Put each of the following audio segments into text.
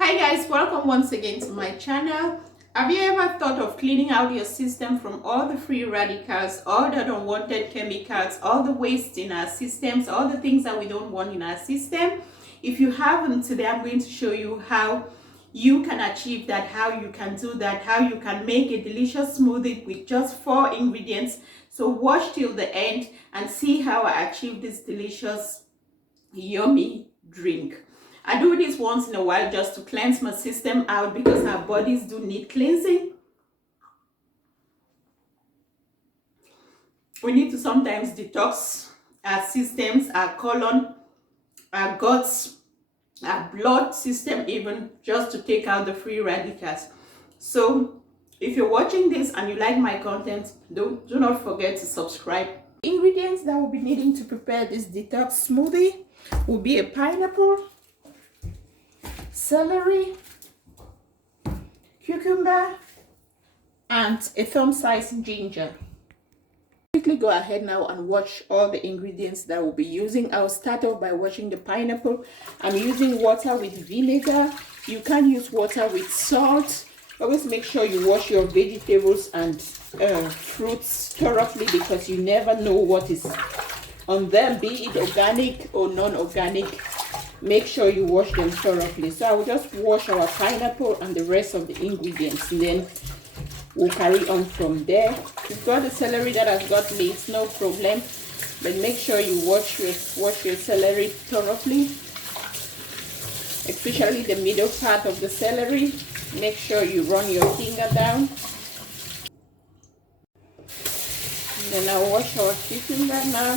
Hi guys, welcome once again to my channel. Have you ever thought of cleaning out your system from all the free radicals, all the unwanted chemicals, all the waste in our systems, all the things that we don't want in our system? If you haven't, today I'm going to show you how you can achieve that, how you can do that, how you can make a delicious smoothie with just 4 ingredients. So watch till the end and see how I achieve this delicious, yummy drink. I do this once in a while just to cleanse my system out because our bodies do need cleansing. We need to sometimes detox our systems, our colon, our guts, our blood system, even just to take out the free radicals. So if you're watching this and you like my content, do not forget to subscribe. Ingredients that we'll be needing to prepare this detox smoothie will be a pineapple, celery, cucumber, and a thumb-sized ginger. Quickly go ahead now and watch all the ingredients that we'll be using. I'll start off by washing the pineapple. I'm using water with vinegar. You can use water with salt. Always make sure you wash your vegetables and fruits thoroughly because you never know what is on them, be it organic or non-organic. Make sure you wash them thoroughly. So I will just wash our pineapple and the rest of the ingredients, and then we'll carry on from there. If you've got the celery that has got leaves, no problem, but make sure you wash your celery thoroughly, especially the middle part of the celery. Make sure you run your finger down. And then I'll wash our cucumber now.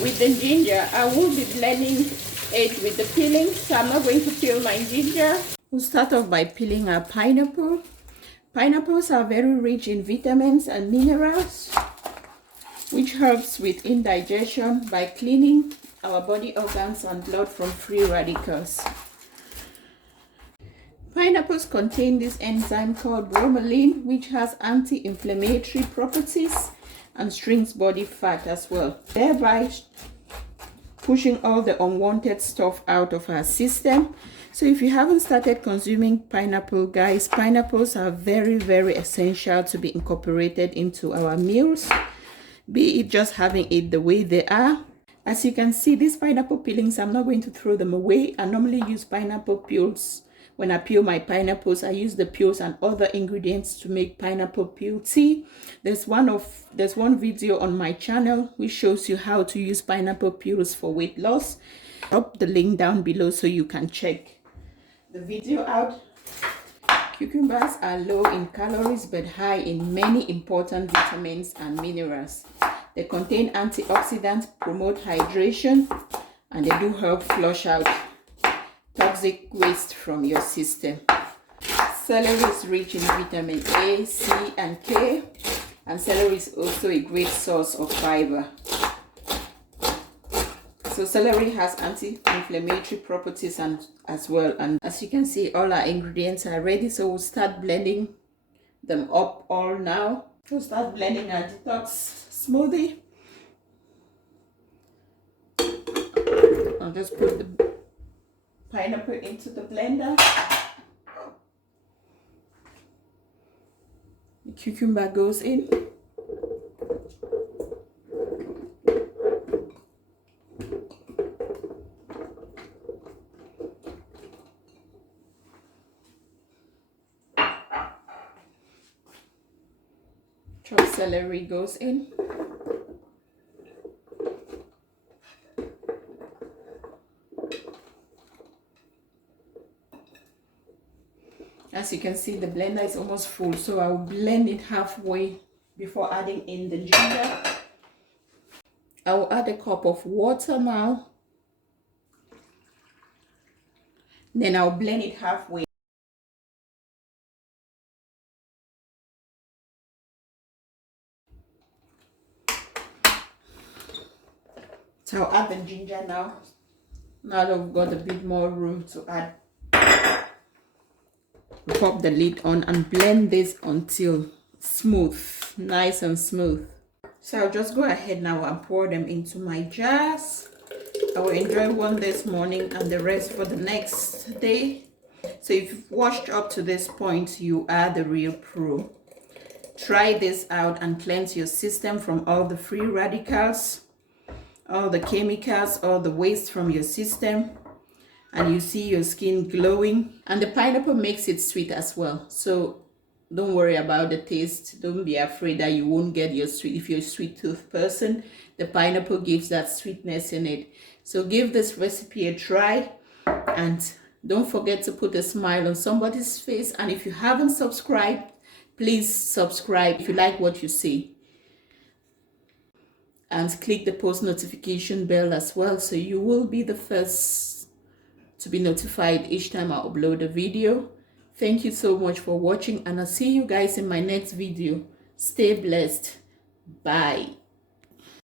With the ginger, I will be blending it with the peeling, so I'm not going to peel my ginger. We'll start off by peeling our pineapple. Pineapples are very rich in vitamins and minerals, which helps with indigestion by cleaning our body organs and blood from free radicals. Pineapples contain this enzyme called bromelain, which has anti-inflammatory properties and shrinks body fat as well, thereby pushing all the unwanted stuff out of our system. So if you haven't started consuming pineapple, guys, pineapples are very, very essential to be incorporated into our meals, be it just having it the way they are. As you can see, these pineapple peelings, I'm not going to throw them away. I normally use pineapple peels. When I peel my pineapples, I use the peels and other ingredients to make pineapple peel tea. There's one video on my channel which shows you how to use pineapple peels for weight loss. Drop the link down below so you can check the video out. Cucumbers are low in calories but high in many important vitamins and minerals. They contain antioxidants, promote hydration, and they do help flush out toxic waste from your system. Celery is rich in vitamin A, C, and K, and celery is also a great source of fiber. So celery has anti-inflammatory properties as well. And as you can see, all our ingredients are ready, so we'll start blending them up all now. We'll start blending our detox smoothie. I'll just put the pineapple into the blender. The cucumber goes in. Chopped celery goes in. As you can see, the blender is almost full, so I'll blend it halfway before adding in the ginger. I will add a cup of water now. Then I'll blend it halfway. So I'll add the ginger now. Now that we've got a bit more room to add. Pop the lid on and blend this until smooth, nice and smooth. So I'll just go ahead now and pour them into my jars. I will enjoy one this morning and the rest for the next day. So if you've watched up to this point, you are the real pro. Try this out and cleanse your system from all the free radicals, all the chemicals, all the waste from your system, and you see your skin glowing. And the pineapple makes it sweet as well, so don't worry about the taste. Don't be afraid that you won't get your sweet. If you're a sweet tooth person, the pineapple gives that sweetness in it. So give this recipe a try, and don't forget to put a smile on somebody's face. And if you haven't subscribed, please subscribe if you like what you see. And click the post notification bell as well, so you will be the first to be notified each time I upload a video. Thank you so much for watching, and I'll see you guys in my next video. Stay blessed. Bye.